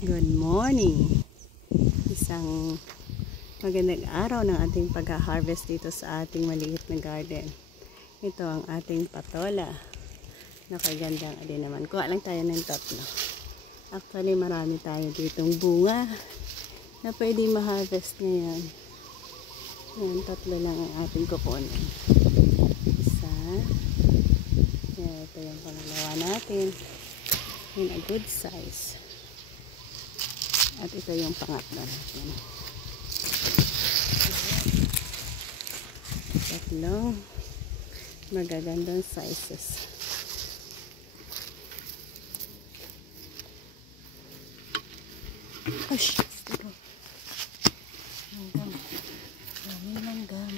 Good morning! Isang magandang araw ng ating pag-harvest dito sa ating maliit na garden. Ito ang ating patola. Nakagandang alin naman. Kuha lang tayo ng tatlo. Actually, marami tayo ditong bunga na pwede ma-harvest ngayon. Yan, tatlo lang ang ating kukunin. Isa. Yan, ito yung pangalawa natin. In a good size. At ito yung pangatlo natin. Tatlong magagandang sizes. Oh, shit. Langgam.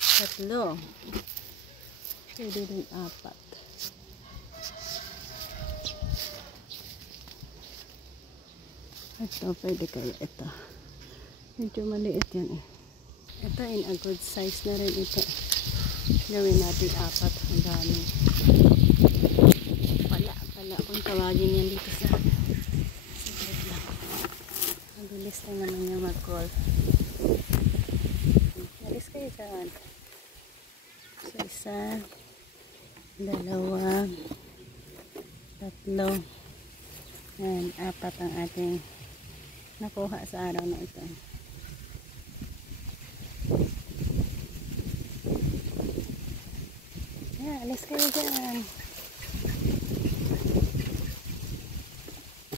Tatlo. Pwede din apat. Ito, pwede kayo ito. Medyo maliit yan eh. Ito, in a good size na rin ito. Gawin natin apat. Ang dami. Pala. Kung tawagin yan dito sa siglit lang. Mabilis na naman niya mag-call. Alis kayo dyan. So, isa, dalawa, tatlo, and apat ang ating nakuha sa araw na ito. Ayan, alis kayo dyan.